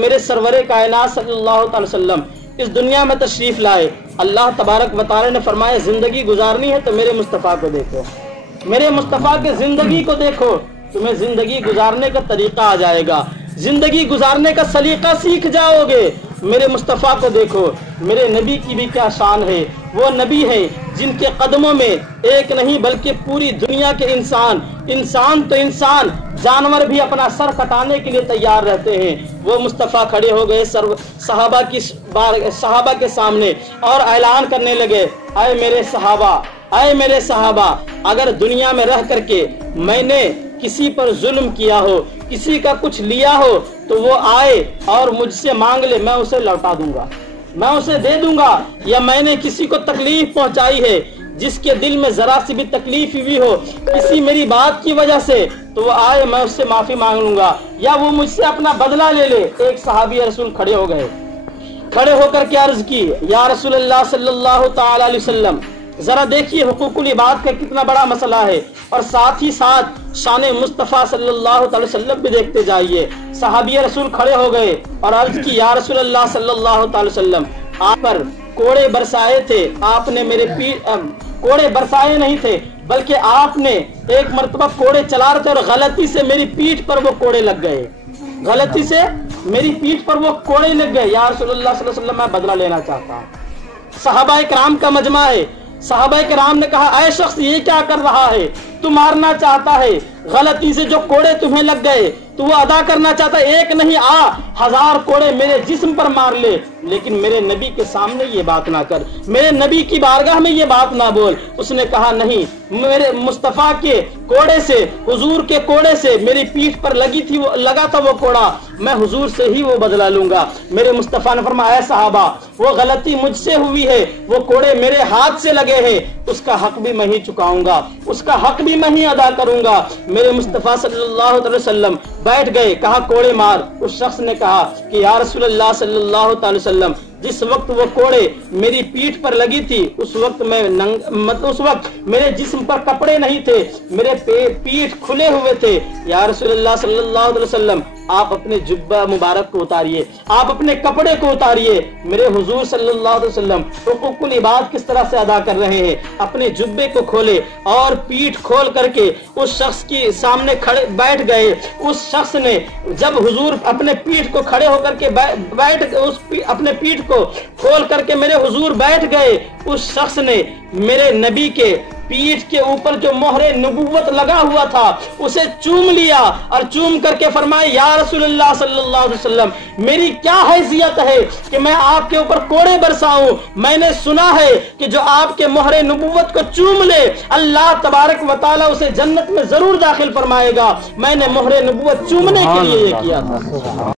میرے سرور کائنات صلی اللہ علیہ وسلم اس دنیا میں تشریف لائے، اللہ تبارک و تعالی نے فرمایا زندگی گزارنی ہے تو میرے مصطفیٰ کو دیکھو، میرے مصطفیٰ کے زندگی کو دیکھو، تمہیں زندگی گزارنے کا طریقہ آ جائے گا، زندگی گزارنے کا سلیقہ سیکھ جاؤ گے۔ میرے مصطفیٰ کو دیکھو، میرے نبی کی بھی کیا شان ہے، وہ نبی ہیں جن کے قدموں میں ایک نہیں بلکہ پوری دنیا کے انسان تو انسان، جانور بھی اپنا سر کٹانے کے لیے تیار رہتے ہیں۔ وہ مصطفیٰ کھڑے ہو گئے صحابہ کے سامنے اور اعلان کرنے لگے، اے میرے صحابہ، اے میرے صحابہ، اگر دنیا میں رہ کر کے میں نے کسی پر ظلم کیا ہو، کسی کا کچھ لیا ہو تو وہ آئے اور مجھ سے مانگ لے، میں اسے لوٹا دوں گا، میں اسے دے دوں گا۔ یا میں نے کسی کو تکلیف پہنچائی ہے، جس کے دل میں ذرا سی بھی تکلیف ہوئی ہو کسی میری بات کی وجہ سے، تو وہ آئے، میں اس سے معافی مانگ لوں گا، یا وہ مجھ سے اپنا بدلہ لے لے۔ ایک صحابی رسول کھڑے ہو گئے، کھڑے ہو کر کے عرض کی، یا رسول اللہ صلی اللہ تعالی علیہ وسلم، ذرا دیکھیے حقوق العباد کا کتنا بڑا مسئلہ ہے، اور ساتھ ہی ساتھ شان مصطفیٰ صلی اللہ تعالی وسلم بھی دیکھتے جائیے۔ صحابی رسول کھڑے ہو گئے اور عرض کی، یا رسول اللہ صلی اللہ تعالی وسلم، آپ پر کوڑے برسائے تھے، آپ نے میرے کوڑے برسائے نہیں تھے، بلکہ آپ نے ایک مرتبہ کوڑے چلا رہے تھے اور غلطی سے میری پیٹھ پر وہ کوڑے لگ گئے، غلطی سے میری پیٹھ پر وہ کوڑے لگ گئے، یا رسول اللہ صلی اللہ علیہ وسلم میں بدلہ لینا چاہتا ہوں۔ صحابہ کرام کا مجمع ہے، صحابہ کرام نے کہا، اے شخص یہ کیا کر رہا ہے، تو مارنا چاہتا ہے، غلطی سے جو کوڑے تمہیں لگ گئے تو وہ ادا کرنا چاہتا ہے، ایک نہیں 1000 کوڑے میرے جسم پر مار لے، لیکن میرے نبی کے سامنے یہ بات نہ کر، میرے نبی کی بارگاہ میں یہ بات نہ بول۔ اس نے کہا، نہیں، میرے مصطفیٰ کے کوڑے سے، حضور کے کوڑے سے میری پیٹھ پر لگا تھا وہ کوڑا، میں حضور سے ہی وہ بدلہ لوں گا۔ میرے مصطفیٰ نے فرمایا، اے صحابہ، وہ غلطی مجھ سے ہوئی ہے، وہ کوڑے میرے ہاتھ سے لگے ہیں، اس کا حق بھی میں ہی چکاؤں گا، اس کا حق بھی میں ہی ادا کروں گا۔ میرے مصطفیٰ صلی اللہ علیہ وسلم بیٹھ گئے، کہا کوڑے مار۔ اس شخص نے کہا کہ یا رسول اللہ صلی اللہ تعالی وسلم، جس وقت وہ کوڑے میری پیٹھ پر لگی تھی اس وقت میرے جسم پر کپڑے نہیں تھے، میرے پیٹھ کھلے ہوئے تھے۔ یا رسول اللہ صلی اللہ علیہ وسلم، آپ اپنے جبہ مبارک کو اتاریے، آپ اپنے کپڑے کو اتاریے۔ میرے حضور صلی اللہ علیہ وسلم حقوق العباد کس طرح سے ادا کر رہے ہیں، اپنے جبے کو کھولے اور پیٹھ کھول کر کے اس شخص کے سامنے بیٹھ گئے۔ اس شخص نے جب حضور اپنے پیٹھ کو کھڑے ہو کر کے اپنے پیٹھ کو کھول کر کے میرے حضور بیٹھ گئے، اس شخص نے میرے نبی کے پیٹھ کے اوپر جو مہر نبوت لگا ہوا تھا اسے چوم لیا اور چوم کر کے فرمایا، یا رسول اللہ صلی اللہ علیہ وسلم، میری کیا حیثیت ہے کہ میں آپ کے اوپر کوڑے برساؤں؟ میں نے سنا ہے کہ جو آپ کے مہر نبوت کو چوم لے اللہ تبارک و تعالیٰ اسے جنت میں ضرور داخل فرمائے گا۔ میں نے مہر نبوت چومنے کے لیے یہ کیا تھا۔